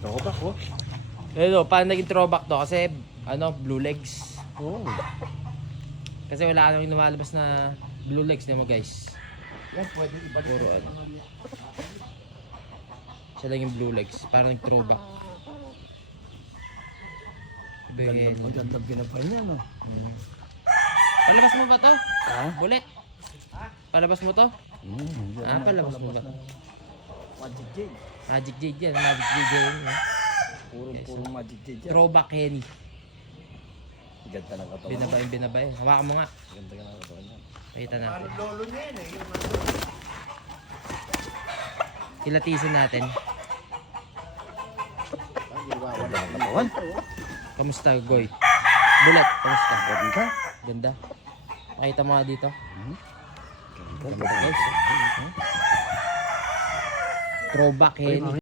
Throwback, oh. Pero paano naging throwback to? Kasi ano, blue legs. Oo. Kasi wala namang lumalabas na blue legs, di mo guys. Yan, pwede ibalik. Puro ano. Siya lang yung blue legs. Parang nag-throwback. Ibigay. Magandang binabay niya, no? Palabas mo ba to? Ha? Bullet? Palabas mo to? Palabas mo ba? Magic Jade. Magic Jade yan. Magic Jade yan. Puro Magic Jade yan. Throwback Henny. Ganda ng katawan. Binabay. Hawakan mo nga. Ganda ng katawan yan. Pakita natin. Kilatisin natin. Ganda ng katawan. Kamusta, Goy? Bullet, kamusta? Ganda. Ganda. Pakita mo nga dito. Ganda. Throwback Henny.